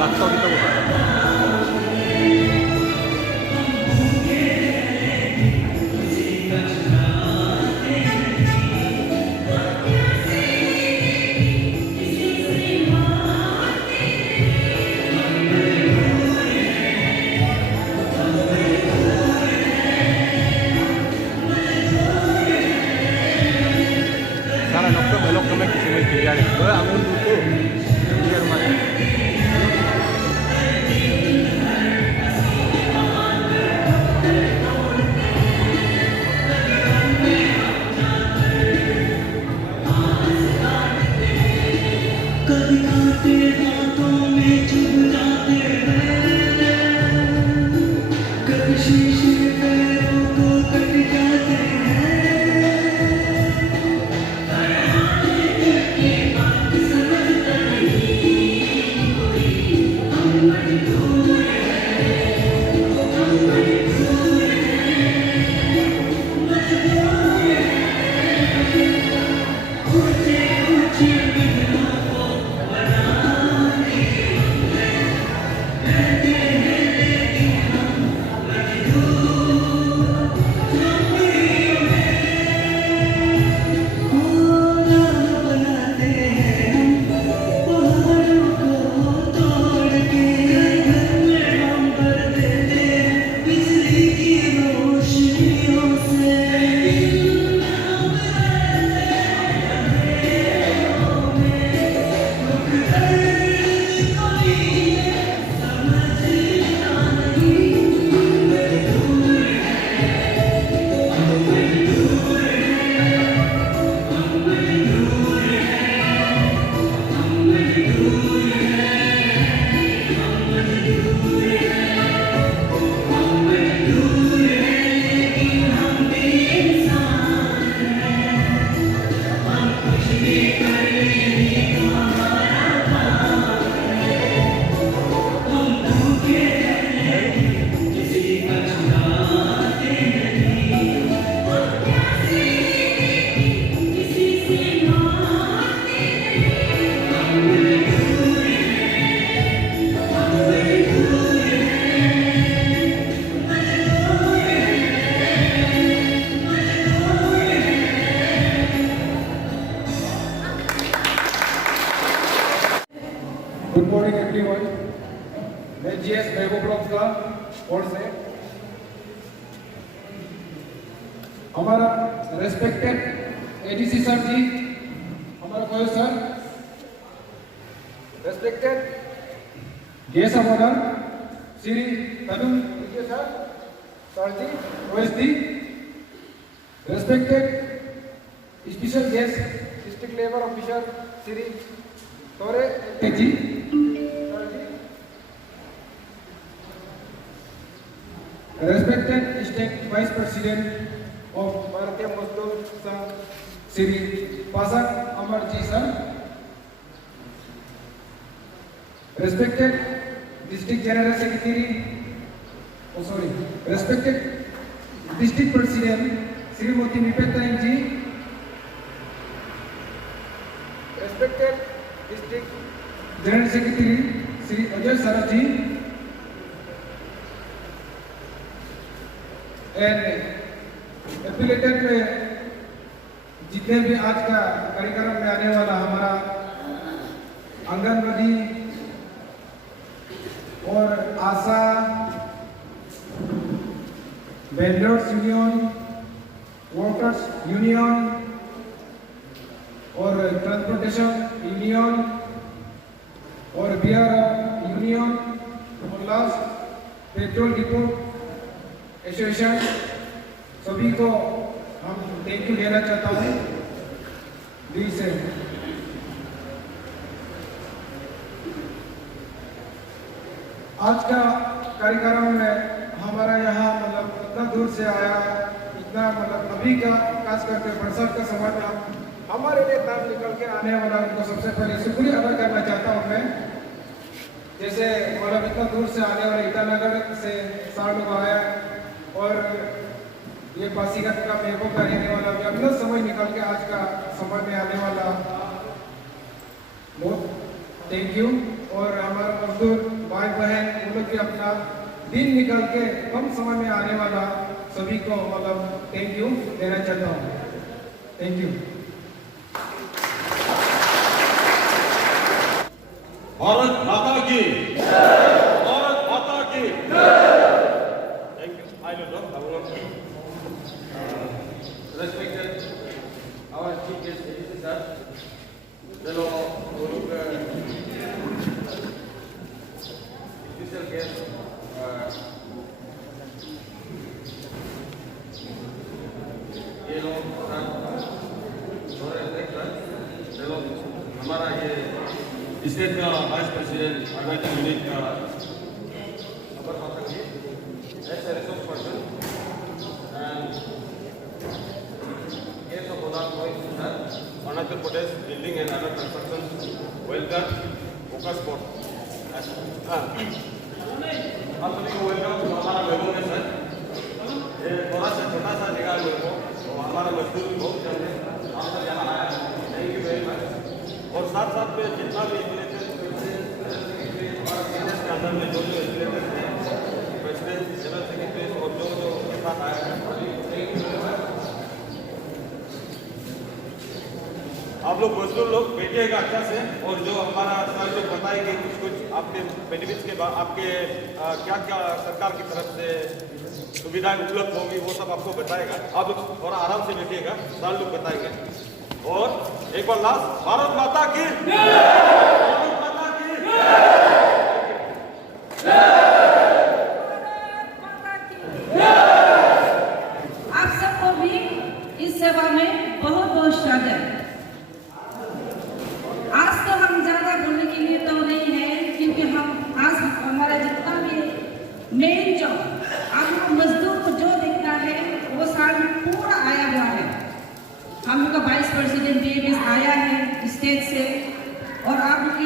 লাগতো কিন্তু sana nokta belok kami kisah tiga ni. Angun itu dia rumah. कभी खाते हाथों में चुभ जाते हैं, कभी शीशे पैरों को कट जाते हैं। समझता नहीं कोई, हम मजबूर हैं, हम मजबूर हैं, मजबूर हैं। ऊंचे ऊंचे महलों को बनाने रहते हैं, लेकिन हम मजबूर नौकरियों में। होना बनाते हैं हम पहाड़ों को तोड़ के, घर में हम भर देते हैं बिजली की रोशनियों से। दिल में हम रहते हैं अंधेरों में, दुख दर्द कोई समझता नहीं। मजबूर हैं, हम मजबूर हैं, हम मजबूर हैं, हम मजबूर हैं, हम मजबूर हैं, हम मजबूर हैं, लेकिन हम भी इंसान हैं। हम कुछ भी कर लेंगे तो हमारा काम है। हम भूखे हैं, किसी का छुड़ाते नहीं। हम प्यासे हैं, किसी से मांगते नहीं। हम मजबूर हैं, हम मजबूर हैं, मजबूर हैं, मजबूर हैं। Good morning everyone. मैं जीएस महबूब ब्लॉक का ओर से हमारा रेस्पेक्टेड एडीसी सर जी, हमारा कोई sir, respected guest of honour Shri Tarun Vijay sir ji OSD, respected special guest district labour officer Shri Tore ji sir ji, respected state vice president of Bharatiya Mazdoor Sangh Shri Pasak Amar ji sir, respected district general secretary, respected district president Srimati Nipeta ji, respected district general secretary Shri Ajay Saraf ji, and affiliated में जितने भी आज का कार्यक्रम में आने वाला हमारा आंगनबाड़ी और आशा, वेंडर्स यूनियन, वर्कर्स यूनियन और ट्रांसपोर्टेशन यूनियन और बियर यूनियन और लास्ट पेट्रोल डिपो एसोसिएशन, सभी को हम थैंक यू देना चाहता हूँ दिल से। आज का कार्यक्रम में हमारा यहाँ मतलब इतना दूर से आया, इतना मतलब अभी का खास करके बरसात का समय में हमारे लिए टाइम निकल के आने वाला उनको सबसे पहले शुक्रिया अदा करना चाहता हूँ मैं। जैसे मतलब इतना दूर से आने वाले ईटानगर से 60 लोग आया और ये पासीघाट का मेहबूब का रहने वाला भी अपना समय निकाल के आज का समय में आने वाला बहुत थैंक यू। और हमारा मजदूर भाई बहन वो लोग भी अपना दिन निकाल के कम समय में आने वाला सभी को मतलब थैंक यू देना चाहता हूँ। Thank you. भारत माता की, भारत माता की। Thank you. I don't know. Respected our chief guest, sir, fellow group official guest, ये लोग चलो हमारा ये स्टेट का वाइस प्रेसिडेंट अर्बन यूनिट का अपर पात्र as a resource person and case of Arunachal Pradesh building and other construction well done, focus sport. आप सभी को वेलकम। तो हमारा महबूब है सर, ये थोड़ा सा छोटा सा जगह मेरे को, तो हमारा मजदूर भी बहुत जल्द है आप सब यहाँ आया, थैंक यू वेरी मच। और साथ साथ में जितना भी हमारा बिजनेस के अंदर में जो एजुकेटर थे, प्रेसिडेंट, जनरल सेक्रेटरी और जो उनके साथ आया है, थैंक यू वेरी मच। आप लोग मजदूर लोग बैठिएगा अच्छा से, और जो हमारा सर लोग बताएंगे कुछ आपके बेनिफिट्स के बाद आपके क्या क्या सरकार की तरफ से सुविधाएं उपलब्ध होंगी वो सब आपको बताएगा। आप लोग थोड़ा आराम से बैठिएगा, सर लोग बताएंगे। और एक बार लास्ट, भारत माता की, भारत माता की। आप सबको भी इस सेवा में बहुत बहुत स्वागत। आज तो हम ज्यादा बोलने के लिए तो नहीं है, क्योंकि हम आज हमारा जितना भी मेन जो आप मजदूर को जो देखना है वो साल में पूरा आया हुआ है। हम लोग का वाइस प्रेसिडेंट बीएमएस आया है स्टेट से, और आप लोग के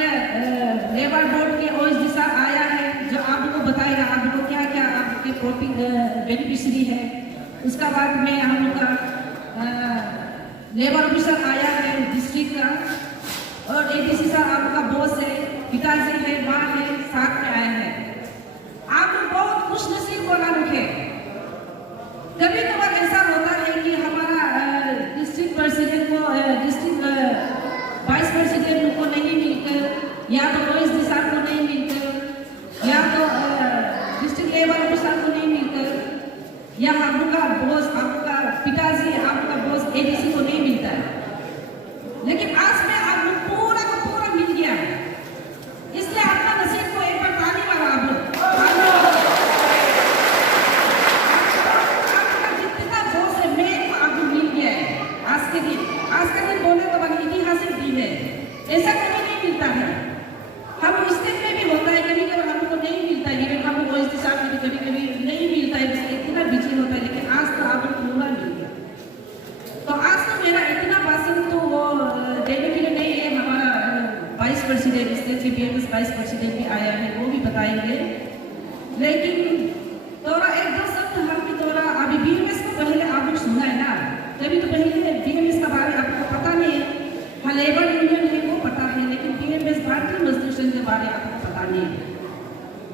लेबर बोर्ड के ओएसडी साहब आया है जो आप लोग को बताएगा आप लोग को क्या क्या आपके प्रोटीन बेनिफिशरी है। उसका बाद में हम लोग का लेबर ऑफिसर आया है डिस्ट्रिक्ट का, और एडीसी साहब आपका बॉस है, पिताजी है, माँ है, साथ में आए हैं। आप लोग बहुत खुशनसीब वाला लोग है। कभी कभार ऐसा होता है कि हमारा डिस्ट्रिक्ट प्रेसिडेंट को डिस्ट्रिक्ट वाइस प्रेसिडेंट को नहीं मिलकर, या तो ओएसडी साहब को नहीं मिलकर, या तो डिस्ट्रिक्ट लेबर ऑफिसर को नहीं मिलकर, या आपका बॉस, आपका पिताजी, आपका बॉस एडीसी को नहीं मिलता है। लेकिन आज में आप लोग पूरा का पूरा मिल गया है, इसलिए आपका नसीब को एक बार ताली मारा। आप लोग आपका जितना बॉस है मेन को आप लोग मिल गया है आज के दिन। आज का दिन बोले तो बड़ा ऐतिहासिक दिन है, ऐसा कभी नहीं मिलता है। हम स्टेट में भी होता है कभी कभी हमको नहीं मिलता है, इवन हम ओएसडी साहब में कभी कभी नहीं मिलता है, इतना बिजी होता है। लेकिन आज तो आप लोग पूरा मिल गया। तो आज तो मेरा इतना भाषण तो वो देने के लिए नहीं है। हमारा वाइस प्रेसिडेंट स्टेट के बीएमएस वाइस प्रेसिडेंट भी आया है, वो भी बताएंगे। लेकिन थोड़ा एक दो शब्द हम भी थोड़ा अभी बीएमएस को पहले आप लोग सुना है ना, कभी तो पहले बीएमएस का बारे आपको पता नहीं है। हाँ लेबर यूनियन है वो पता है, लेकिन बीएमएस भारतीय मजदूर संघ के बारे आपको पता नहीं है।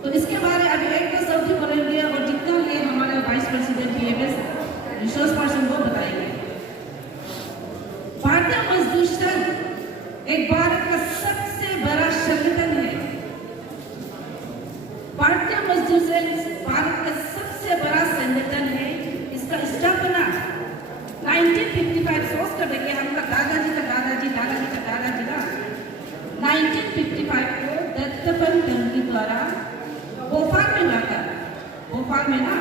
तो इसके बारे अभी एक दो शब्द बोलेंगे, और जितना है हमारे vice president BMS resource person वो बताएंगे। भारतीय मजदूर संघ एक भारत का सबसे बड़ा संगठन है। भारतीय मजदूर संघ भारत का सबसे बड़ा संगठन है। इसका स्थापना 1955 सोच कर देखिए, हम दादाजी का दादाजी दादाजी का दादाजी ना 1955 को दत्तपन तंगी द्वारा भोपाल में हुआ था, भोपाल में ना।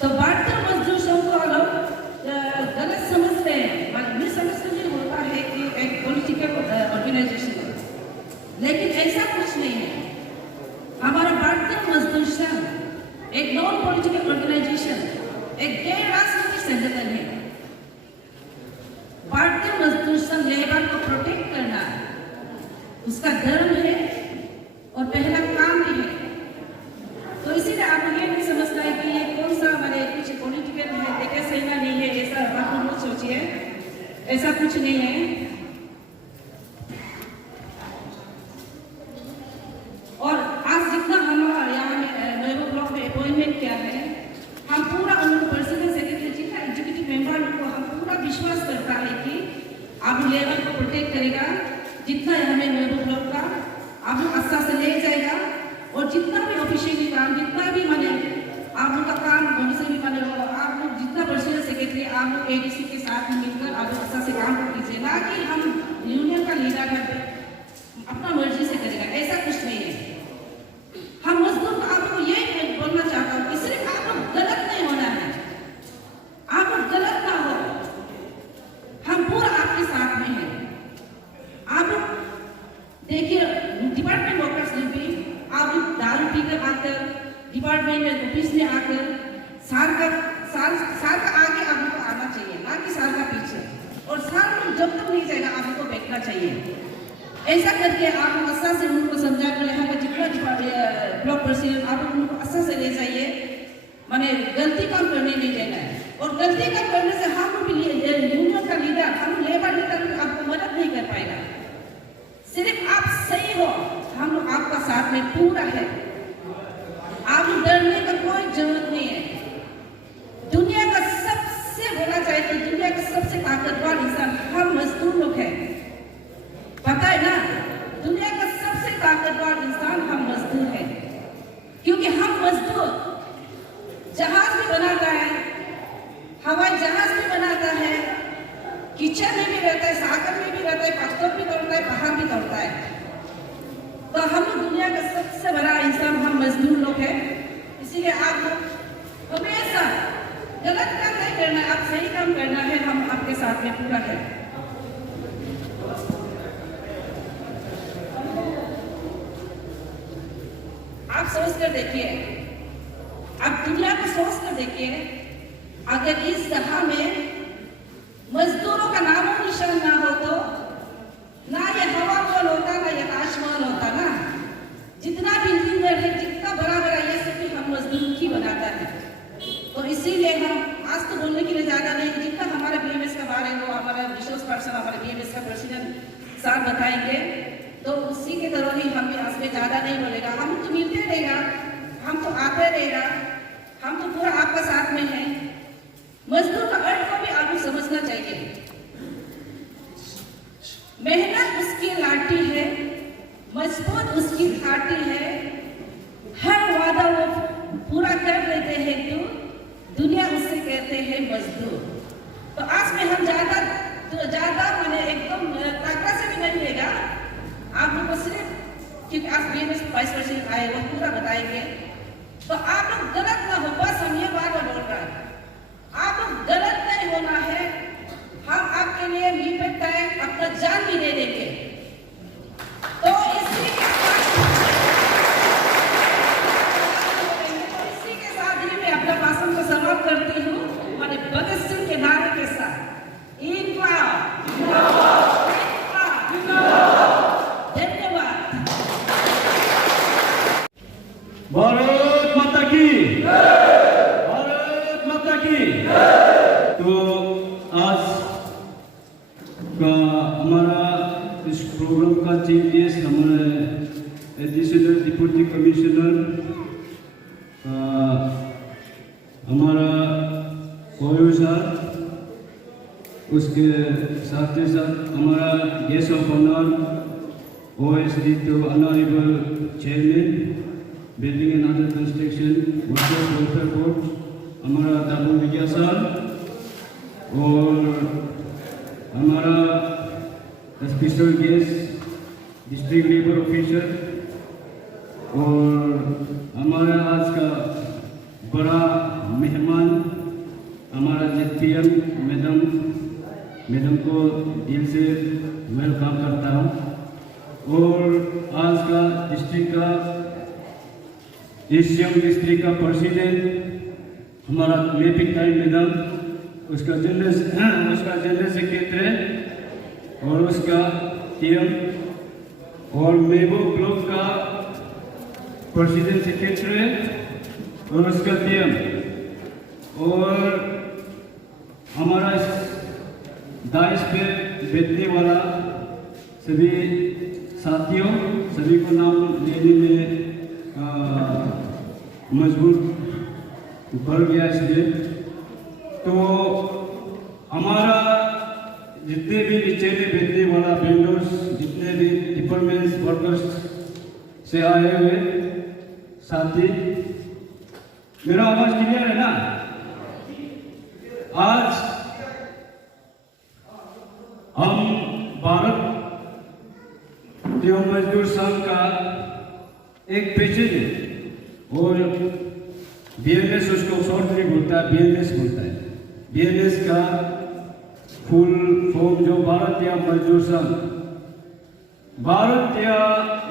तो भारतीय मजदूर संघ को लोग गलत समझ रहे हैं, मिसअंडरस्टैंडिंग होता है कि एक पॉलिटिकल ऑर्गेनाइजेशन है, लेकिन ऐसा कुछ नहीं है। हमारा भारतीय मजदूर संघ एक नॉन पॉलिटिकल ऑर्गेनाइजेशन, एक गैर राजनीतिक संगठन है। भारतीय मजदूर संघ लेबर को प्रोटेक्ट करना उसका धर्म है और पहला काम भी है। तो इसीलिए आप ये नहीं समझना है कि ये कौन सा हमारे कुछ पॉलिटिकल है, देखिए सही ना नहीं है, ऐसा आप लोग मत सोचिए, ऐसा कुछ नहीं है। लेवल को प्रोटेक्ट करेगा, जितना हमें महबूब ब्लॉक का आप लोग अच्छा से ले जाएगा और जितना भी ऑफिशियली काम, जितना भी माने आप लोग का काम भविष्य में माने आप लोग जितना पर्सनल सेक्रेटरी आप लोग एडीसी के साथ मिलकर आप लोग अच्छा से काम कीजिए, ना कि हम यूनियन का लीडर है अपना मर्जी से करेगा, ऐसा कुछ नहीं है। हम मजदूर को आप लोग ये बोलना चाहता हूँ कि सिर्फ आप लोग गलत नहीं होना है, आप लोग गलत ना हो, हम पूरा आपके साथ में हैं। आप लोग देखिए डिपार्टमेंट वर्कर्स ने भी आप लोग दारू पीकर आकर डिपार्टमेंट में ऑफिस में आकर साल का आगे आप लोग को आना चाहिए, ना कि साल का पीछे, और साल में जब तक नहीं जाएगा आप लोग को बैठना चाहिए। ऐसा करके आप लोग अच्छा से उनको समझा कर यहाँ का जितना ब्लॉक प्रेसिडेंट आप लोग उनको अच्छा से ले जाइए, माने गलती काम करने नहीं देना है, और गलती काम करने से हम लोग यूनियन का लीडर हम लेबर लीडर आपको मदद नहीं कर पाएगा। सिर्फ आप सही हो, हम लोग आपका साथ में पूरा है, आप डरने का कोई जरूरत नहीं है। दुनिया का सबसे बोला जाए तो दुनिया का सबसे ताकतवर इंसान हम मजदूर लोग हैं, पता है ना, दुनिया का सबसे ताकतवर इंसान हम मजदूर हैं, क्योंकि हम मजदूर जहाज भी बनाता है, हवाई जहाज भी बनाता है, किचन में भी रहता है, सागर में भी रहता है, पत्थर भी तोड़ता है, पहाड़ भी तोड़ता है। तो हम दुनिया का सबसे बड़ा इंसान हम मजदूर लोग हैं, इसीलिए आप लोग हमेशा गलत काम नहीं करना है, आप सही काम करना है, हम आपके साथ में पूरा है। आप सोच कर देखिए, आप दुनिया को सोच कर देखिए, अगर इस जगह में मजदूरों का नामो निशान ना हो तो ना ये हवा महल होता, ना ये ताजमहल होता ना, जितना बिल्डिंग है, जितना बड़ा बड़ा ये सब भी हम मजदूर ही बनाता है। तो इसीलिए हम आज तो बोलने के लिए ज्यादा नहीं, जितना हमारे बीएमएस का बारे में हमारे रिसोर्स पर्सन हमारे बीएमएस का प्रेसिडेंट साहब बताएंगे, तो उसी के तरह ही हम आज में ज्यादा नहीं बोलेगा। हम तो मिलते रहेगा, हम तो आते रहेगा, हम तो पूरा आपका साथ में है। मजदूर का अर्थ को भी आपको समझना चाहिए, मेहनत उसकी लाठी है, मजबूत उसकी घाटी है, हर वादा वो पूरा कर लेते हैं तो दुनिया उससे कहते हैं मजदूर। तो आज में हम ज्यादा मैंने एकदम ताकत से भी नहीं लेगा, आप लोग को सिर्फ क्योंकि आप बीएमएस वाइस प्रेसिडेंट आए वो पूरा बताएंगे, तो आप लोग गलत ना हो, बस हम ये बात बोल रहे हैं, आप लोग गलत नहीं होना है, हम आपके लिए मीट है अपना जान भी दे देंगे। तो इसी के साथ ही मैं अपना भाषण को समाप्त करती हूँ, मैंने भगत सिंह के नारे के साथ इंक्लाब धन्यवाद। भारत माता की, भारत माता की। तो आज का हमारा इस प्रोग्राम का चीफ गेस्ट हमारे एडिशनल डिप्टी कमिश्नर हमारा कोयो सर, उसके साथ ही साथ हमारा गेस्ट ऑफ ऑनर OSD तो honourable chairman building and other construction workers welfare board हमारा दाबू विजय सर, और हमारा special guest district labour officer, और हमारा आज का बड़ा मेहमान हमारा ZPM मैडम को दिल से वेलकम करता हूँ, और आज का डिस्ट्रिक्ट का एशियन डिस्ट्रिक्ट का प्रेसिडेंट हमारा लेपिक टाइम मैडम, उसका जनरल सेक्रेटरी और उसका टीम, और महबूब ब्लॉक का प्रेसिडेंट सेक्रेटरी और उसका टीम, और हमारा दाइश पे बैठने वाला सभी साथियों, सभी को नाम लेने में मजबूर बढ़ गया इसलिए। तो हमारा जितने भी नीचे में से आए हुए साथी, मेरा आवाज क्लियर है ना? आज हम भारत मजदूर संघ का एक पेशे है और बीएमएस उसको शॉर्ट नहीं बोलता है, बीएमएस बोलता है। बीएमएस का फुल फॉर्म जो भारतीय मजदूर संघ, भारतीय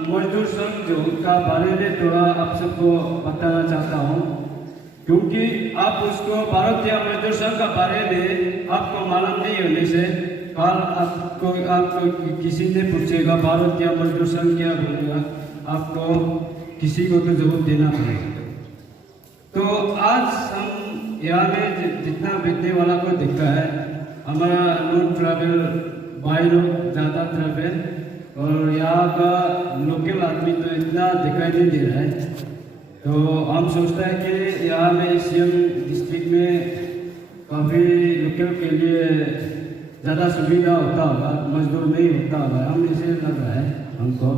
मजदूर संघ जो का बारे में थोड़ा आप सबको बताना चाहता हूँ, क्योंकि आप उसको भारतीय मजदूर संघ का बारे में आपको मालूम नहीं होने से कल आपको किसी ने पूछेगा भारतीय मजदूर संघ क्या बोलेगा, आपको किसी को तो जवाब देना पड़ेगा। तो आज हम यहाँ में जितना बैठने वाला को दिखता है, हमारा नॉन ट्रैवल भाई लोग ज़्यादा ट्रैवल, और यहाँ का लोकल आदमी तो इतना दिखाई नहीं दे रहा है। तो हम सोचते हैं कि यहाँ में सीएम डिस्ट्रिक्ट में काफ़ी लोकल के लिए ज़्यादा सुविधा होता होगा, मजदूर नहीं होता होगा, हम इसे लग रहा है हमको।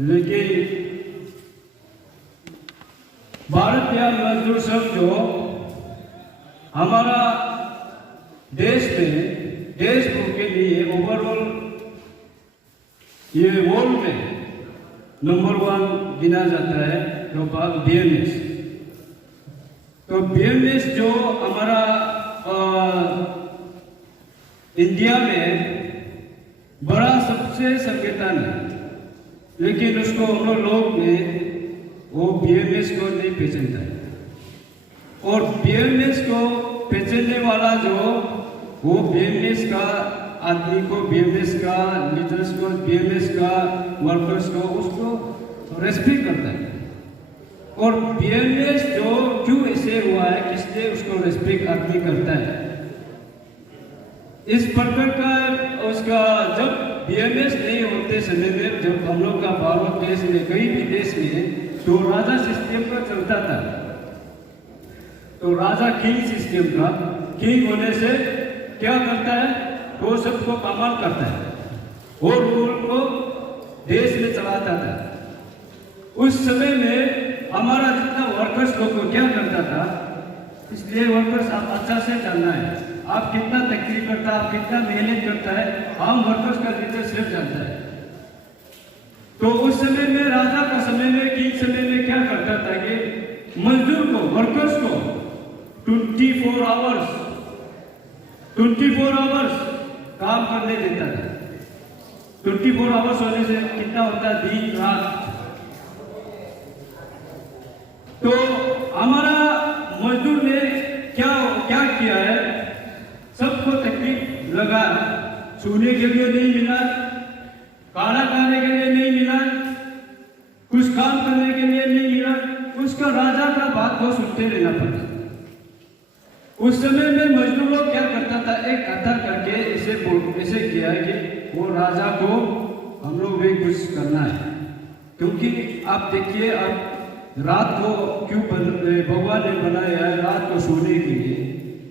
लेकिन भारतीय मजदूर संघ जो हमारा देश में देश के लिए ओवरऑल ये वर्ल्ड में नंबर 1 गिना जाता है, तो बीएमएस। तो बीएमएस जो हमारा इंडिया में बड़ा सबसे संगठन है, लेकिन उसको हम लोग ने वो बीएमएस को नहीं पहचानता है। और बीएमएस को पहचानने वाला जो वो बीएमएस का आदमी को, बीएमएस का लीडर्स को, बीएमएस का वर्कर्स को उसको रेस्पेक्ट करता है। और बीएमएस जो क्यों ऐसे हुआ है, किसने उसको रेस्पेक्ट आदमी करता है, इस प्रकार का उसका जब बीएमएस नहीं होते समय में, जब हम लोग का भारत देश में कई भी देश में तो राजा सिस्टम का चलता था, तो राजा किंग सिस्टम का, किंग होने से क्या करता है, वो सबको कमाल करता है और वो देश में चलाता था। उस समय में हमारा जितना वर्कर्स लोग क्या करता था, इसलिए वर्कर्स आप अच्छा से जानना है, आप कितना तकलीफ करता है, आप कितना मेहनत करता है, हम वर्कर्स का लीडर सिर्फ जानता है। तो उस समय में, राजा का समय में, किंग समय में क्या करता था कि मजदूर को, वर्कर्स को 24 आवर्स काम करने देता था। 24 आवर्स होने से कितना होता है, दिन रात। तो हमारा मजदूर ने क्या किया है, सबको तकलीफ लगा, सोने के लिए नहीं मिला, खाना खाने के लिए नहीं मिला, कुछ काम करने के लिए नहीं मिला, उसका राजा का बात को सुनते रहना पड़ा। उस समय में मजदूर लोग क्या करता था, एक कथा करके ऐसे किया कि वो राजा को हम लोग भी कुछ करना है, क्योंकि आप देखिए, आप रात को क्यों भगवान ने बनाया है, रात को सोने के लिए,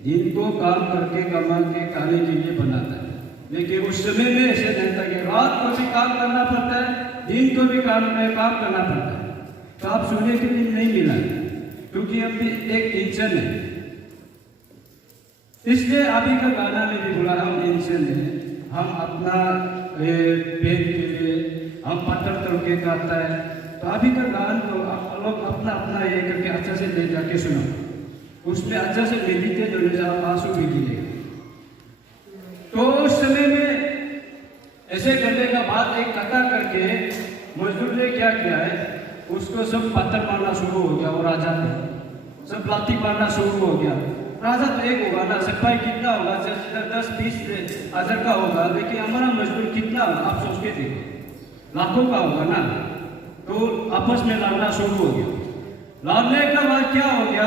दिन को काम करके कमा के खाने के लिए बनाता है। लेकिन उस समय में ऐसे नहीं था कि रात को भी काम करना पड़ता है, दिन को भी काम करना पड़ता है, तो आप सोने के लिए नहीं मिला, क्योंकि हम भी एक इंसान है। इसलिए अभी का गाना में भी बोला, हम इंसान है, हम अपना पेट के लिए हम पत्थर तोड़ के खाता है। तो अभी का गान को आप लोग अपना ये करके अच्छा से ले जाके सुनो, उसमें अच्छा से मेडिटेट होने से आप आंसू भी गिरेगा। तो उस समय में ऐसे करने का बाद एक कथा करके मजदूर ने क्या किया है, उसको सब पत्थर मारना शुरू हो गया, और राजा ने सब लाठी मारना शुरू हो गया। राजा तो एक होगा ना, सिपाही कितना होगा, 10-20 हजार का होगा, लेकिन हमारा मजदूर कितना होगा, आप सोच के देखो, लाखों का होगा ना। तो आपस में लड़ना शुरू हो गया। लड़ने का बाद क्या हो गया,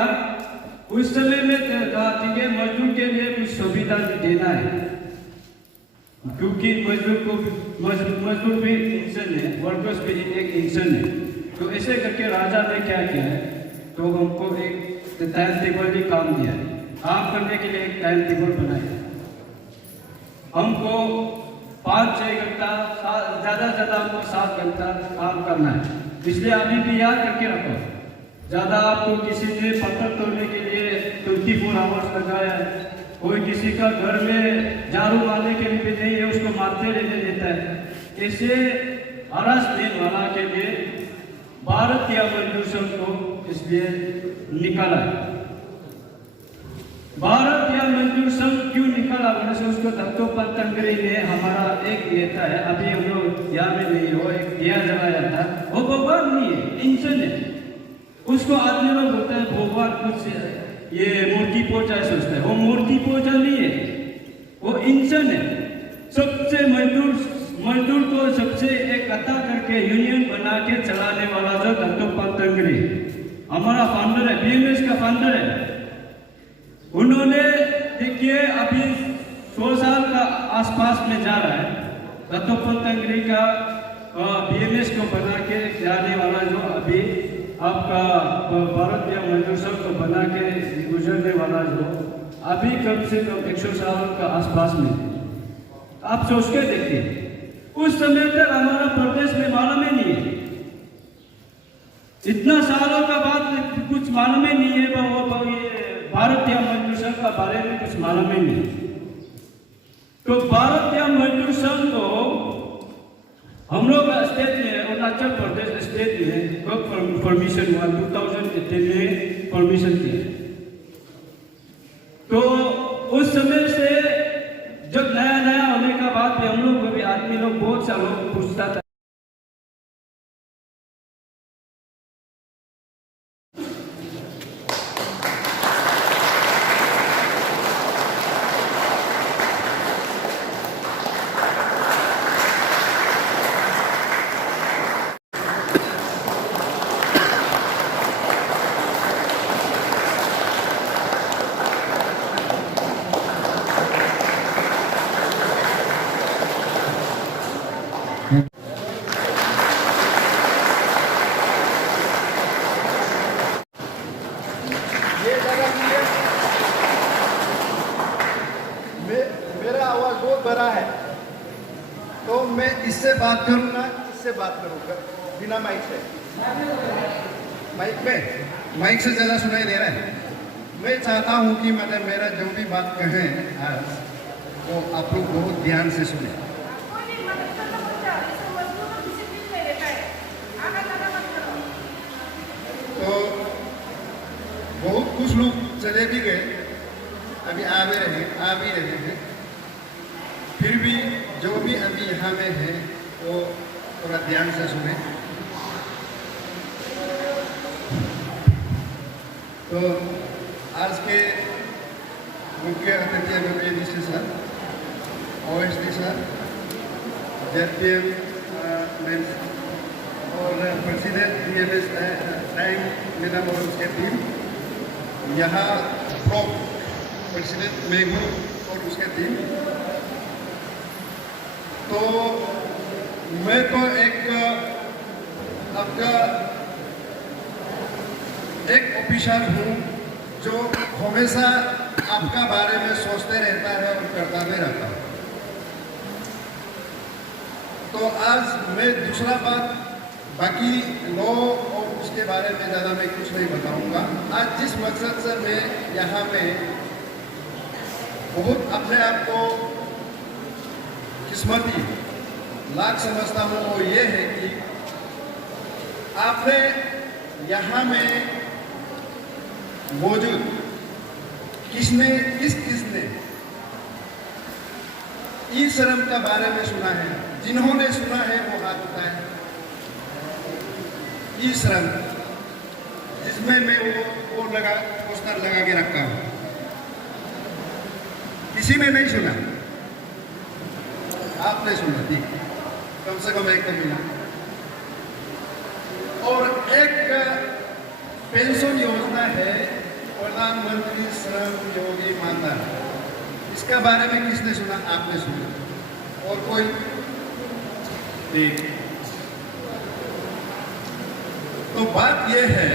उस समय में ठीक है, मजदूर के लिए कुछ सुविधा देना है, क्योंकि मजदूर भी इंसान है, वर्कर्स भी एक इंसान है। तो ऐसे करके राजा ने क्या किया है, तो हमको एक टाइम टेबल भी काम दिया है, काम करने के लिए एक टाइम टेबल बनाया। हमको 5-6 घंटा, ज़्यादा हमको 7 घंटा काम करना है। इसलिए अभी भी याद करके रखो। ज़्यादा आपको किसी ने पत्थर तोड़ने के लिए 24 आवर्स लगाया है, कोई किसी का घर में झाड़ू मारने के लिए भी नहीं है, उसको मारते रहने देता है। ऐसे अरस दिन वाला के लिए भारतीय मजदूर संघ को इसलिए निकाला है। भारतीय मजदूर संघ क्यों निकाला बोले से उसको दत्तोपंत तंगड़ी ने हमारा एक नेता है, अभी हम लोग यहाँ में नहीं हो, एक दिया जलाया था, वो भगवान नहीं है, इंसान है। उसको आदमी लोग बोलते हैं भगवान कुछ ये मूर्ति पूजा सोचता है, वो मूर्ति पूजा नहीं है, वो इंसान है। सबसे मजदूर को सबसे इकट्ठा करके यूनियन बना के चलाने वाला जो दत्तोपंत तंगड़ी हमारा फाउंडर है, बीएमएस का फाउंडर है। उन्होंने देखिए अभी 100 साल का आसपास में जा रहा है, दत्तोपंत तंगड़ी का बीएमएस को बना के जाने वाला जो अभी आपका भारतीय मजदूर संघ को बना के गुजरने वाला जो अभी कम से कम 100 साल का आसपास में, आप सोच के देखिए उस समय तक हमारा प्रदेश में मालूम ही नहीं है, इतना सालों का बाद कुछ मालूम ही नहीं है, वो ये भारतीय मजदूर संघ का बारे में कुछ मालूम ही नहीं। तो भारतीय मजदूर संघ को हम लोग स्टेट में, अरुणाचल प्रदेश स्टेट में कब परमिशन हुआ, 2018 में परमिशन किया। तो उस समय से जब नया होने का बाद भी हम लोग को भी आदमी लोग बहुत सा लोग पूछता था, ये जगह मुझे मेरा आवाज बहुत बड़ा है, तो मैं इससे बात करूंगा, इससे बात करूंगा बिना माइक से। माइक से ज़्यादा सुनाई दे रहा है। मैं चाहता हूं कि मतलब मेरा जो भी बात कहें आज वो आप लोग बहुत ध्यान से सुने। तो बहुत कुछ लोग चले भी गए, अभी आ भी रहे हैं, फिर भी जो भी अभी यहाँ में है वो थोड़ा ध्यान से सुने। तो आज के मुख्य अतिथि MPDC sir, OSD sir, ZPM और प्रेसिडेंट BMS टैंक मैडम और उसके टीम, यहाँ प्रेसिडेंट मेघू और उसके टीम। तो मैं तो एक आपका एक ऑफिसर हूँ जो हमेशा आपका बारे में सोचते रहता है और करता भी रहता है। तो आज मैं दूसरा बात बाकी लॉ और उसके बारे में ज़्यादा मैं कुछ नहीं बताऊंगा। आज जिस मकसद से मैं यहाँ में बहुत अपने आप को किस्मती लाख समझता हूँ वो ये है कि आपने यहाँ में मौजूद किसने ई श्रम का बारे में सुना है? जिन्होंने सुना है वो हाथ उठाए। ई श्रम जिसमें मैं वो पोस्टर लगा के रखा हूँ, किसी ने नहीं सुना? आपने सुना, ठीक, कम से कम एक तो मिला। और एक पेंशन योजना है प्रधानमंत्री श्रम योगी मानधन, इसका बारे में किसने सुना? आपने सुना, और कोई नहीं। तो बात यह है,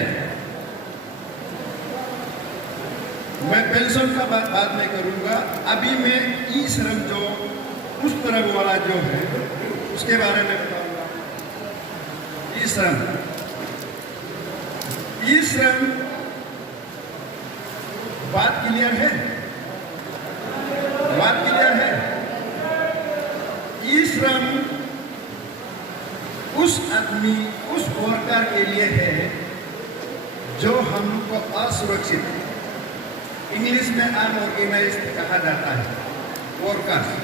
मैं पेंशन का बात बाद में करूंगा। अभी मैं ई श्रम जो उस तरह वाला जो है उसके बारे में बताऊंगा। ई श्रम ई श्रम बात क्लियर है? बात क्लियर है? ई श्रम उस आदमी, उस वर्कर के लिए है जो हमको असुरक्षित, इंग्लिश में अनऑर्गेनाइज्ड कहा जाता है, वर्कर्स।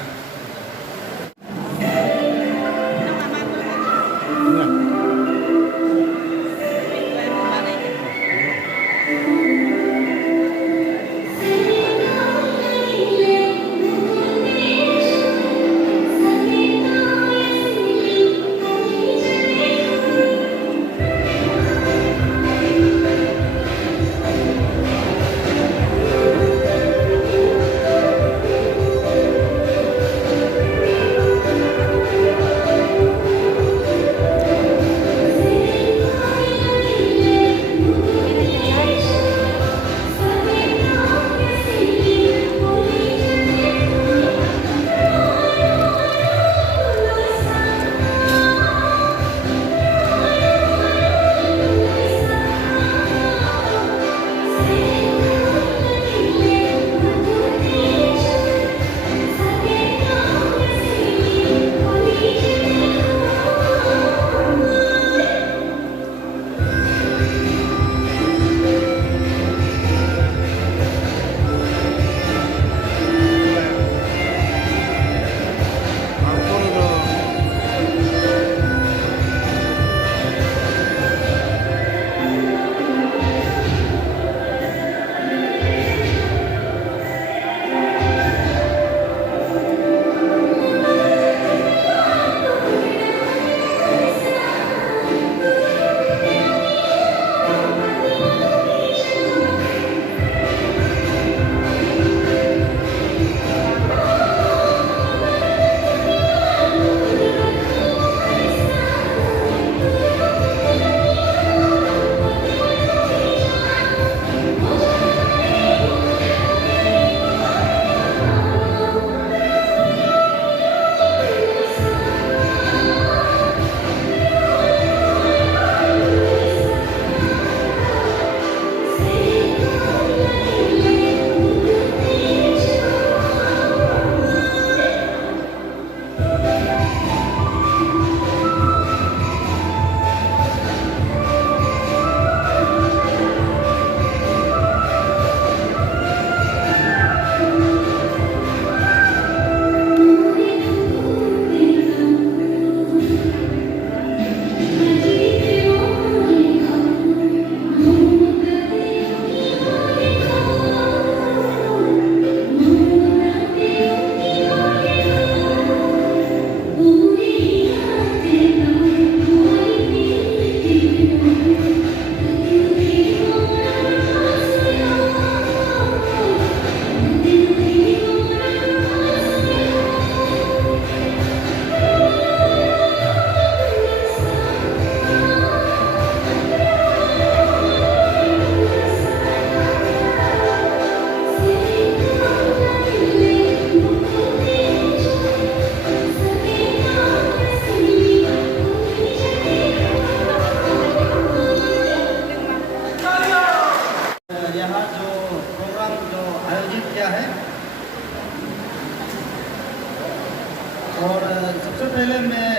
और सबसे पहले मैं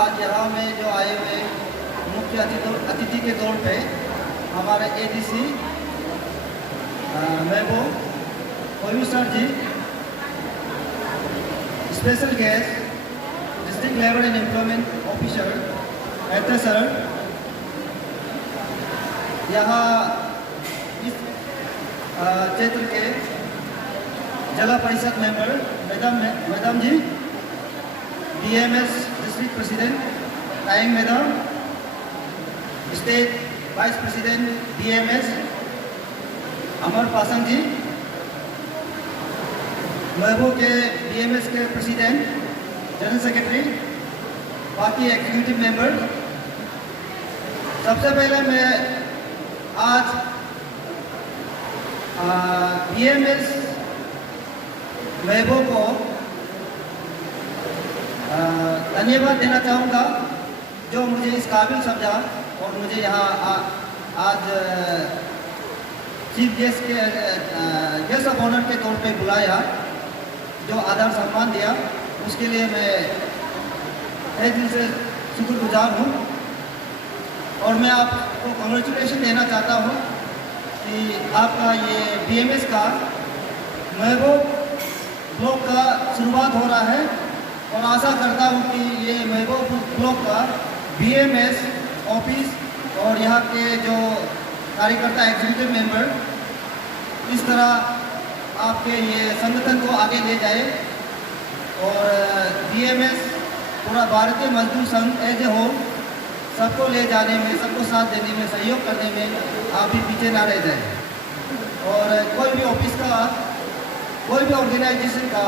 आज यहाँ में जो आए हुए मुख्य अतिथि के तौर पे हमारे ADC Mehboob Koyu sir ji, special guest district labour and employment officer Mehta sir, यहाँ इस क्षेत्र के Zila Parishad member madam ji, DMS district president Tayang madam, state vice president DMS Amar Pasang ji, Mehboob के डीएमएस के प्रेसिडेंट जनरल सेक्रेटरी, बाकी एग्जीक्यूटिव मेंबर। सबसे पहले मैं आज डीएमएस महबूब को धन्यवाद देना चाहूँगा जो मुझे इस काबिल समझा और मुझे यहाँ आज चीफ गेस्ट के गेस्ट ऑफ ऑनर के तौर पे बुलाया, जो आदर सम्मान दिया, उसके लिए मैं तहे दिल से शुक्रगुजार हूँ। और मैं आपको कॉन्ग्रेचुलेशन देना चाहता हूँ कि आपका ये BMS का महबूब ब्लॉक का शुरुआत हो रहा है, और आशा करता हूँ कि ये महबूब ब्लॉक का BMS ऑफिस और यहाँ के जो कार्यकर्ता एग्जीक्यूटिव मेंबर इस तरह आपके ये संगठन को आगे ले जाए, और BMS पूरा भारतीय मजदूर संघ एज ए होल सबको ले जाने में, सबको साथ देने में, सहयोग करने में आप भी पीछे ना रह जाए। और कोई भी ऑफिस का, कोई भी ऑर्गेनाइजेशन का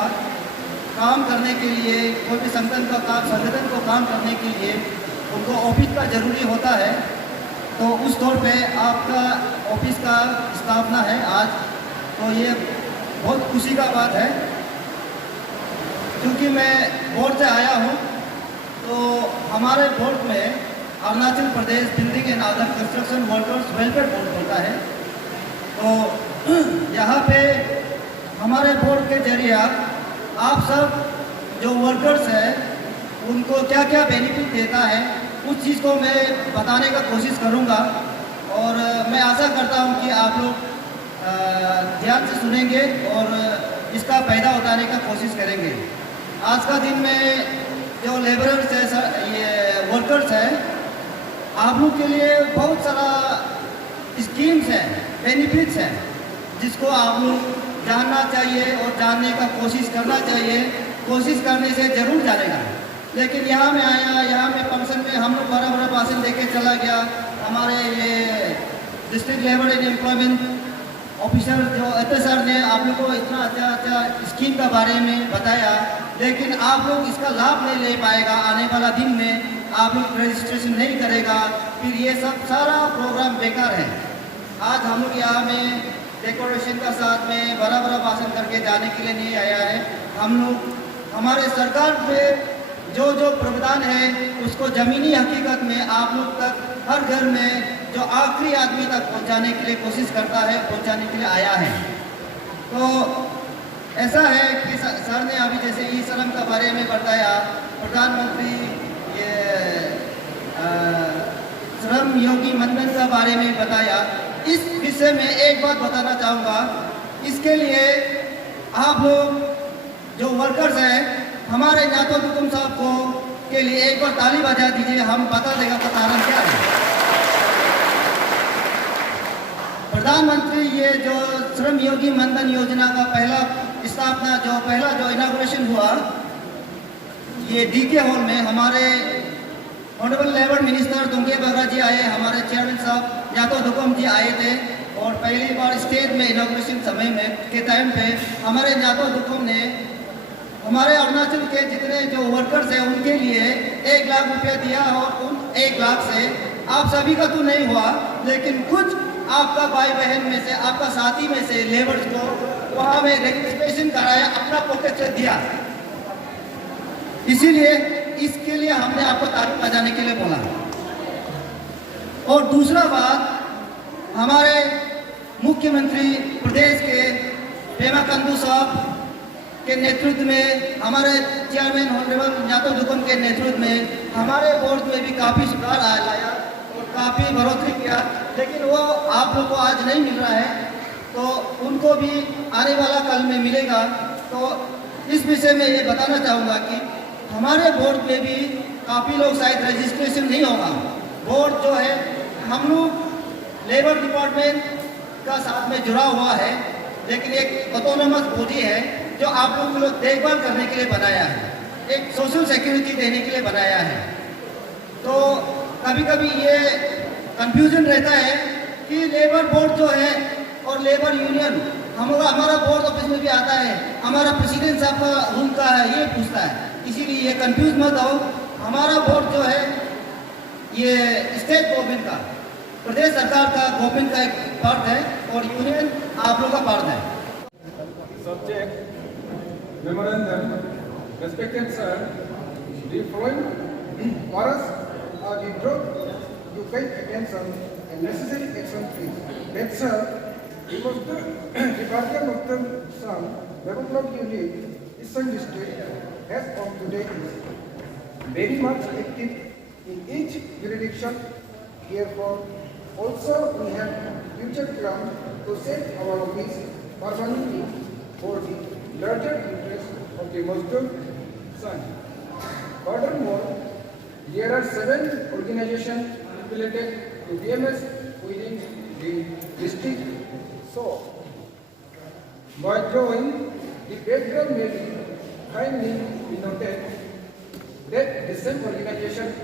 काम करने के लिए, कोई भी संगठन को काम करने के लिए उनको ऑफिस का ज़रूरी होता है। तो उस तौर पे आपका ऑफिस का स्थापना है आज, तो ये बहुत खुशी का बात है। क्योंकि मैं बोर्ड से आया हूँ, तो हमारे बोर्ड में Arunachal Pradesh building and other construction workers welfare board होता है। तो यहाँ पे हमारे बोर्ड के जरिए आप सब जो वर्कर्स हैं उनको क्या क्या बेनिफिट देता है, उस चीज़ को मैं बताने का कोशिश करूँगा। और मैं आशा करता हूँ कि आप लोग ध्यान से सुनेंगे और इसका फ़ायदा उठाने का कोशिश करेंगे। आज का दिन में जो लेबरर्स है, ये वर्कर्स हैं, आप लोग के लिए बहुत सारा स्कीम्स हैं, बेनिफिट्स हैं, जिसको आप लोग जानना चाहिए और जानने का कोशिश करना चाहिए। कोशिश करने से ज़रूर जानेगा। लेकिन यहाँ मैं आया, यहाँ में फंक्शन में हम लोग बड़ा भाषण देके चला गया। हमारे ये district labour and employment officer जो सर ने आप लोग को इतना अच्छा स्कीम के बारे में बताया, लेकिन आप लोग इसका लाभ नहीं ले पाएगा। आने वाला दिन में आप लोग रजिस्ट्रेशन नहीं करेगा, फिर ये सब सारा प्रोग्राम बेकार है। आज हम लोग यहाँ में डेकोरेशन का साथ में बड़ा भाषण करके जाने के लिए नहीं आया है। हम लोग हमारे सरकार में जो प्रावधान है उसको ज़मीनी हकीकत में आप लोग तक, हर घर में जो आखिरी आदमी तक पहुंचाने के लिए कोशिश करता है, पहुंचाने के लिए आया है। तो ऐसा है कि सर ने अभी जैसे ई श्रम के बारे में बताया, प्रधानमंत्री ये श्रम योगी मनधन के बारे में बताया। इस विषय में एक बात बताना चाहूँगा, इसके लिए आप लोग जो वर्कर्स हैं, हमारे न्यातो दुकुम साहब को के लिए एक बार ताली बजा दीजिए, हम बता देगा का कारण क्या है। प्रधानमंत्री ये जो श्रम योगी मनधन योजना का पहला जो इनॉग्रेशन हुआ, ये DK हॉल में हमारे ऑनरेबल लेबर मिनिस्टर दुंगे बगरा जी आए, हमारे चेयरमैन साहब न्यातो दुकुम जी आए थे। और पहली बार स्टेज में इनॉग्रेशन समय में के टाइम पे हमारे न्यातो दुकुम ने हमारे अरुणाचल के जितने जो वर्कर्स हैं उनके लिए 1 लाख रुपया दिया। और उन 1 लाख से आप सभी का तो नहीं हुआ, लेकिन कुछ आपका भाई बहन में से, आपका साथी में से लेबर्स को वहाँ में रजिस्ट्रेशन कराया, अपना पॉकेट से दिया। इसीलिए इसके लिए हमने आपको तारीफ बजाने के लिए बोला। और दूसरा बात, हमारे मुख्यमंत्री प्रदेश के पेमा खांडू साहब के नेतृत्व में, हमारे चेयरमैन ऑनरेबल न्यातो दुकुम के नेतृत्व में हमारे बोर्ड में भी काफ़ी सुधार लाया और काफ़ी बढ़ोतरी किया। लेकिन वो आप लोग को आज नहीं मिल रहा है, तो उनको भी आने वाला कल में मिलेगा। तो इस विषय में ये बताना चाहूँगा कि हमारे बोर्ड में भी काफ़ी लोग शायद रजिस्ट्रेशन नहीं होगा। बोर्ड जो है हम लोग लेबर डिपार्टमेंट का साथ में जुड़ा हुआ है, लेकिन एक ऑटोनोमस बॉडी है जो आप लोगों को देखभाल करने के लिए बनाया है, एक सोशल सिक्योरिटी देने के लिए बनाया है। तो कभी कभी ये कंफ्यूजन रहता है कि लेबर बोर्ड जो है और लेबर यूनियन, हमारा बोर्ड ऑफिस में भी आता है, हमारा प्रेसिडेंट साहब का रूम का है, ये पूछता है। इसीलिए ये कंफ्यूज मत हो। हमारा बोर्ड जो है ये स्टेट गवर्नमेंट का, प्रदेश सरकार का, गवर्नमेंट का एक पार्ट है, और यूनियन आप लोग का पार्ट है। Subject Memorandum. Respected sir, the following orders you draw your kind attention and necessary action please. That sir, the Bharatiya Muslim Sangh Development Unit, Eastern District, as of today is very much active in each jurisdiction. Therefore, also we have future plan to set our office permanently for the larger interest of the Muslim Sangh. Furthermore, there are 7 organizations affiliated to BMS within the district. So, by drawing the background may be kindly be noted that the same organization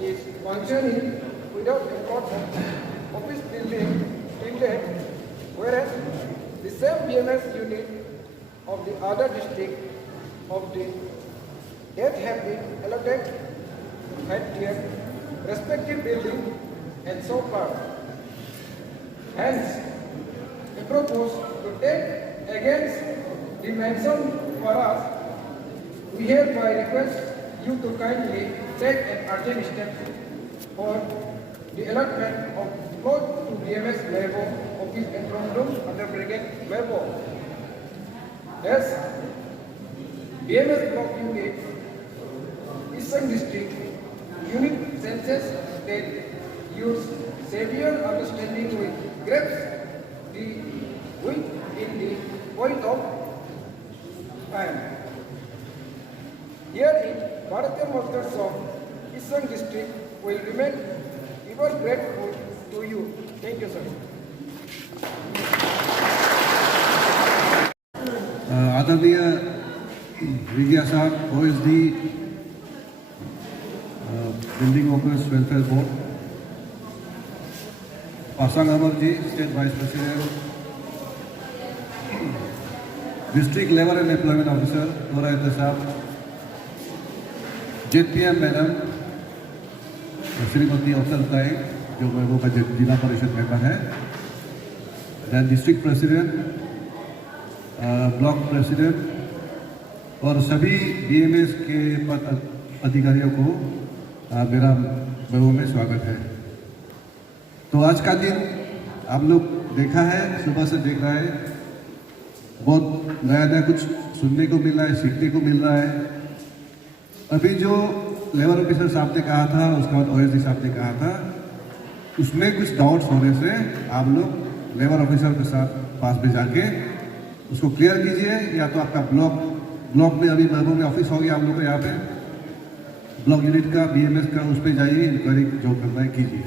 is functioning without a lot of office building inlet, whereas the same BMS unit of the other district of the that have been allotted at their respective building and so far. Hence, we propose to take against the mention for us. We hereby request you to kindly take an urgent step for the allotment of plot to BMS Mebo office and room under Brigade Mebo. Thus, BMS block unit, Eastern District, unit census that use severe understanding with grasp the weak in the point of time. Here in Bharatiya Muslim Sangh, Eastern District will remain ever grateful to you. Thank you, sir. आदरणीय विजय साहब, OSD building workers welfare board, Pasang Amar ji state vice president, district labour and employment officer Dorayat साहब, JPM madam Shrimati अवसर ताई जो महबूब का जिला Parishad member है, then district president, block president और सभी BMS के अधिकारियों को मेरा महबूब में स्वागत है। तो आज का दिन आप लोग देखा है, सुबह से देख रहा है, बहुत नया नया कुछ सुनने को मिल रहा है, सीखने को मिल रहा है। अभी जो लेबर ऑफिसर साहब ने कहा था, उसके बाद OSD साहब ने कहा था, उसमें कुछ डाउट्स होने से आप लोग लेबर ऑफिसर के साथ पास में जाके उसको क्लियर कीजिए, या तो आपका ब्लॉक में अभी महबूब में ऑफिस हो गया आप लोग को, यहाँ पे ब्लॉक यूनिट का BMS का उस पर जाइए, इंक्वायरी जो करना है कीजिए।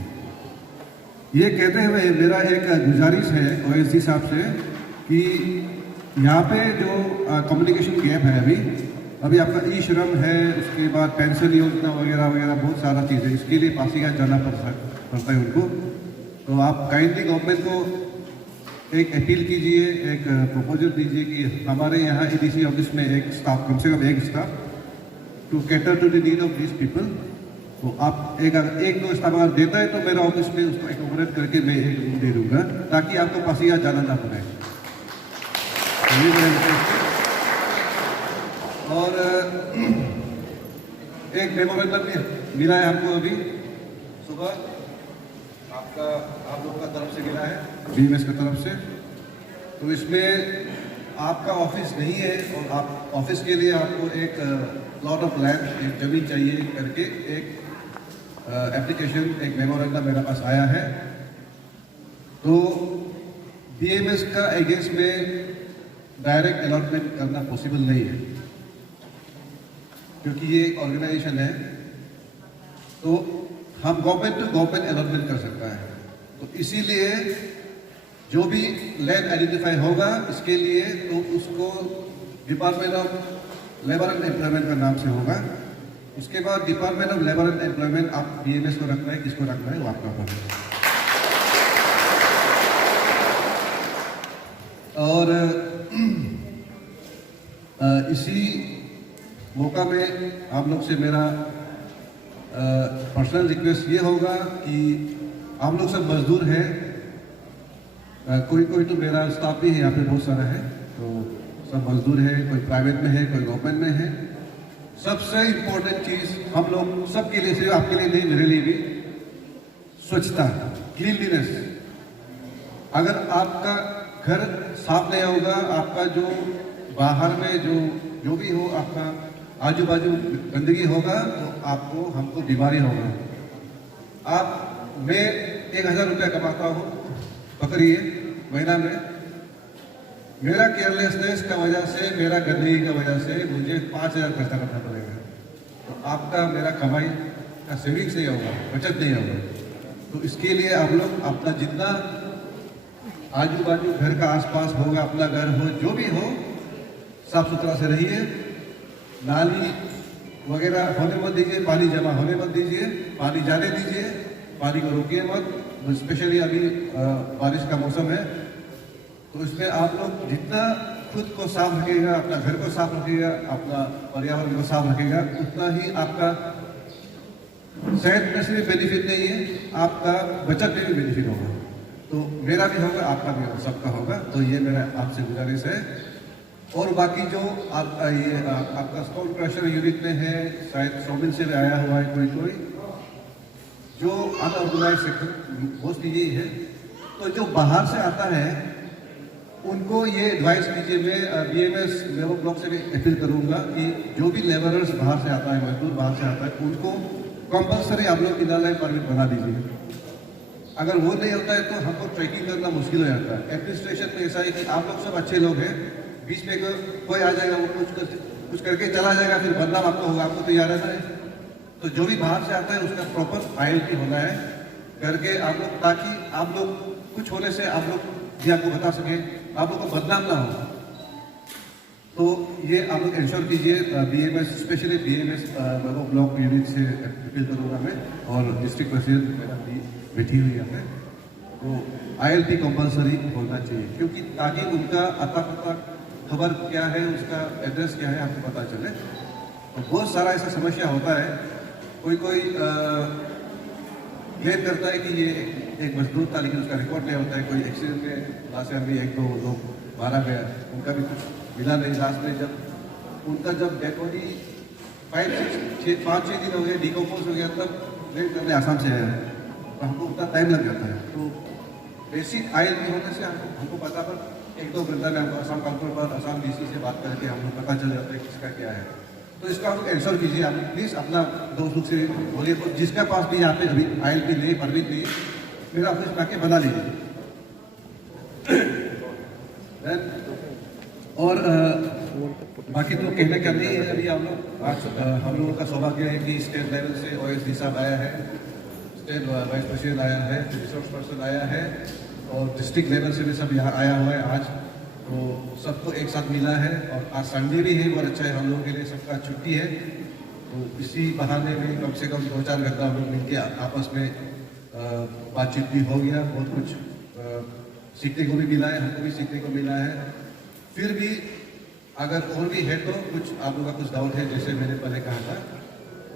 ये कहते हुए मेरा एक गुजारिश है OSD साहब से कि यहाँ पे जो कम्युनिकेशन गैप है अभी आपका ई-श्रम है, उसके बाद पेंशन योजना वगैरह वगैरह बहुत सारा चीज़ है, इसके लिए पासीघाट जाना पड़ता है उनको। तो आप काइंडली गवर्नमेंट को एक अपील कीजिए, एक प्रपोजल दीजिए कि हमारे यहाँ EDC ऑफिस में एक स्टाफ, कम से कम एक staff to cater to the need of this people. तो आप एक दो स्टाफ अगर देता है तो मेरा ऑफिस में उसको एकोमोडेट करके मैं एक रूम दे दूँगा, ताकि आपको पासीघाट जाना ना पड़े। और एक मेमोरेंडम मिला है हमको अभी सुबह, आप लोग का तरफ से मिला है, BMS की तरफ से। तो इसमें आपका ऑफिस नहीं है और आप ऑफिस के लिए आपको एक प्लॉट ऑफ लैंड, एक जमीन चाहिए करके एक एप्लीकेशन, एक मेमोरेंडम मेरे पास आया है। तो BMS का अगेंस्ट में डायरेक्ट अलॉटमेंट करना पॉसिबल नहीं है, क्योंकि ये एक ऑर्गेनाइजेशन है। तो हम गवर्नमेंट टू गवर्नमेंट अलॉटमेंट कर सकता है। तो इसीलिए जो भी लैंड आइडेंटिफाई होगा इसके लिए तो उसको department of labour and employment का नाम से होगा। उसके बाद department of labour and employment आप BMS को रखना है, किसको रखना है वो आपका ऊपर है। और इसी मौका में आप लोग से मेरा पर्सनल रिक्वेस्ट ये होगा कि आप लोग सब मजदूर हैं, कोई तो मेरा स्टाफ भी है यहाँ पे बहुत सारा है, तो सब मजदूर है, कोई प्राइवेट में है, कोई गवर्नमेंट में है। सबसे इम्पोर्टेंट चीज हम लोग सबके लिए, सिर्फ आपके लिए नहीं, मेरे लिए भी, स्वच्छता, क्लीनलीनेस। अगर आपका घर साफ नहीं होगा, आपका जो बाहर में जो भी हो, आपका आजू बाजू गंदगी होगा, तो आपको हमको बीमारी होगा। मैं 1000 रुपया कमाता हूँ, पकड़िए, महीना में। मेरा केयरलेसनेस का वजह से, मेरा गंदगी का वजह से मुझे 5000 खर्चा करना पड़ेगा। तो आपका मेरा कमाई का सेविंग्स नहीं होगा, बचत नहीं होगा। तो इसके लिए आप लोग अपना जितना आजू बाजू घर का आसपास होगा, अपना घर हो, जो भी हो, साफ सुथरा से रहिए। नाली वगैरह होने मत दीजिए, पानी जमा होने मत दीजिए, पानी जाने दीजिए, पानी को रोकिए मत। स्पेशली अभी बारिश का मौसम है, तो इसमें आप लोग जितना खुद को साफ रखिएगा, अपना घर को साफ रखिएगा, अपना पर्यावरण को साफ रखिएगा, उतना ही आपका सेहत में सिर्फ बेनिफिट नहीं है, आपका बचत में भी बेनिफिट होगा। तो मेरा भी होगा, आपका भी होगा, सबका होगा। तो ये मेरा आपसे गुजारिश है। और बाकी जो आपका स्टोन क्रशर यूनिट में है, शायद सोमिन से आया हुआ है कोई जो अनऑर्गेनाइज सेक्टर मोस्टली यही है। तो जो बाहर से आता है उनको ये एडवाइस कीजिए। मैं BMS लेबर ब्लॉक से भी अपील करूंगा कि जो भी लेबरर्स बाहर से आता है, मजदूर बाहर से आता है, उनको कंपल्सरी आप लोग इनर लाइन परमिट बना दीजिए। अगर वो नहीं होता है तो हमको ट्रैकिंग करना मुश्किल हो जाता है। एडमिनिस्ट्रेशन में ऐसा है कि आप लोग सब अच्छे लोग हैं, बीच में कोई आ जाएगा, वो कुछ करके चला जाएगा, फिर बदनाम आपको होगा, आपको तो याद रहना है। तो जो भी बाहर से आता है उसका प्रॉपर ILP होना है करके आप लोग, ताकि आप लोग कुछ होने से आप लोग भी आपको बता सके, आप लोग को बदनाम ना हो। तो ये आप लोग इंश्योर कीजिए। BMS, specially BMS block unit से अपील करूँगा मैं, और डिस्ट्रिक्ट प्रेसिडेंट मैडम भी बैठी हुई है। तो ILP कंपल्सरी होना चाहिए, क्योंकि ताकि उनका अता पता खबर क्या है, उसका एड्रेस क्या है, आपको पता चले। तो बहुत सारा ऐसा समस्या होता है। कोई क्लेम करता है कि ये एक मजदूर था, लेकिन उसका रिकॉर्ड नहीं होता है। कोई एक्सीडेंट में लास्ट ईयर भी 1-2 लोग मारा गया, उनका भी कुछ मिला नहीं। लास्ट में जब उनका डेड बॉडी 5-6 दिन हो गए, डिकम्पोज हो गया, तब क्लेम करने आसाम से आया है, तो हमको उतना टाइम लग जाता है। तो बेसिक ILP होने से हमको पता, पर 1-2 घंटा में हमको असम काउंटर पर, असम DC से बात करके हमको पता चल जाता है किसका क्या है। तो इसका आप आंसर कीजिए। आप प्लीज़ अपना दोस्त लोग से बोलिए, जिसका पास भी यहाँ पे अभी ILP नहीं, परमिट नहीं, मेरा ऑफिस में आके बना लीजिए। और बाकी तो कहना क्या नहीं है। अभी हम लोग आज हम लोगों का सौभाग्य है कि स्टेट लेवल से OSD साहब आया है, स्टेट वाइस प्रेसिडेंट आया है, रिसोर्स पर्सन आया है, और डिस्ट्रिक्ट लेवल से भी सब यहाँ आया हुआ है आज। तो सबको एक साथ मिला है, और आज संडे भी है, बहुत अच्छा है हम लोगों के लिए, सबका छुट्टी है। तो इसी बहाने में कम से कम 2-4 घंटा हम लोग मिलकर आपस में बातचीत भी हो गया, बहुत कुछ सीखने को भी मिला है, हमको भी सीखने को मिला है। फिर भी अगर और भी है तो कुछ आप लोगों का कुछ डाउट है, जैसे मैंने पहले कहा था,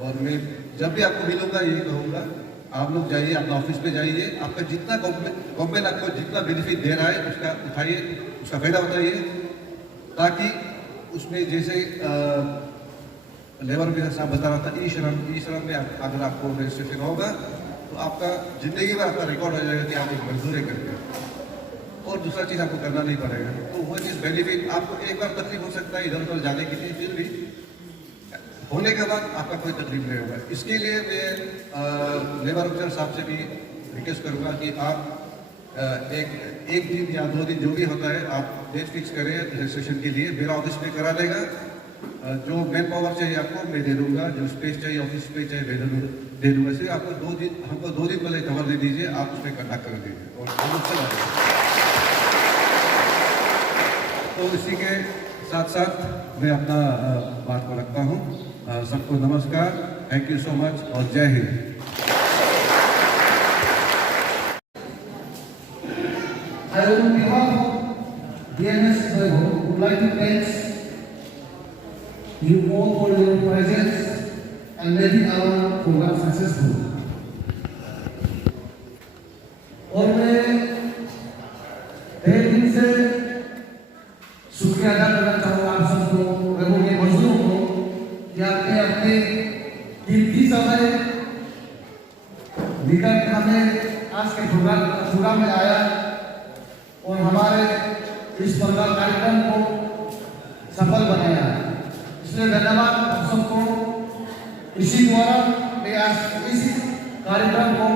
और मैं जब भी आपको मिलूंगा यही कहूँगा, आप लोग जाइए, अपना ऑफिस पे जाइए, आपका जितना गवर्नमेंट आपको जितना बेनिफिट दे रहा है उसका उठाइए, उसका फायदा उठाइए, ताकि उसमें जैसे लेबर भी साहब बता रहा था, ई-श्रम में अगर आपको रजिस्ट्रेशन होगा तो आपका जिंदगी में आपका रिकॉर्ड हो जाएगा कि आप एक मजदूरी करते हैं, और दूसरा चीज़ आपको करना नहीं पड़ेगा। तो वो चीज़ बेनिफिट आपको एक बार तकलीफ हो सकता है इधर उधर जाने के लिए, फिर भी होने के बाद आपका कोई तकलीफ नहीं होगा। इसके लिए मैं लेबर ऑफिसर साहब से भी रिक्वेस्ट करूँगा कि आप एक दिन या 2 दिन जो भी होता है, आप डेट फिक्स करें रजिस्ट्रेशन के लिए। मेरा ऑफिस में करा देगा, जो मैन पावर चाहिए आपको मैं दे दूँगा, जो स्पेस चाहिए ऑफिस पे चाहिए दे दूँगा। सिर्फ आपको 2 दिन, हमको 2 दिन पहले खबर दे दीजिए, आप उसमें कंडक्ट कर दीजिए और हम लोग चला जाएंगे। तो इसी के साथ साथ मैं अपना बात को रखता हूँ। सबको नमस्कार, थैंक यू सो मच और जय Hind. I on behalf of BMS Vaibhav would like to thank you all for your presence and making our program successful. और मैं तहे दिल से शुक्रिया अदा करना चाहूँगा आप सबको, लोगों के मजदूरों को, कि आपने लेकर हमें आज के प्रोग्राम में आया और हमारे इस प्रोग्राम कार्यक्रम को सफल बनाया। इसलिए धन्यवाद आप सबको। इसी द्वारा मैं आज इस कार्यक्रम को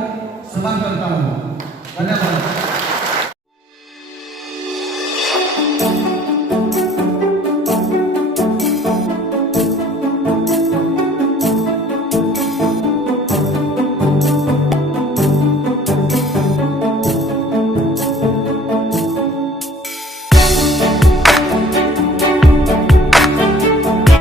समाप्त करता हूँ। धन्यवाद।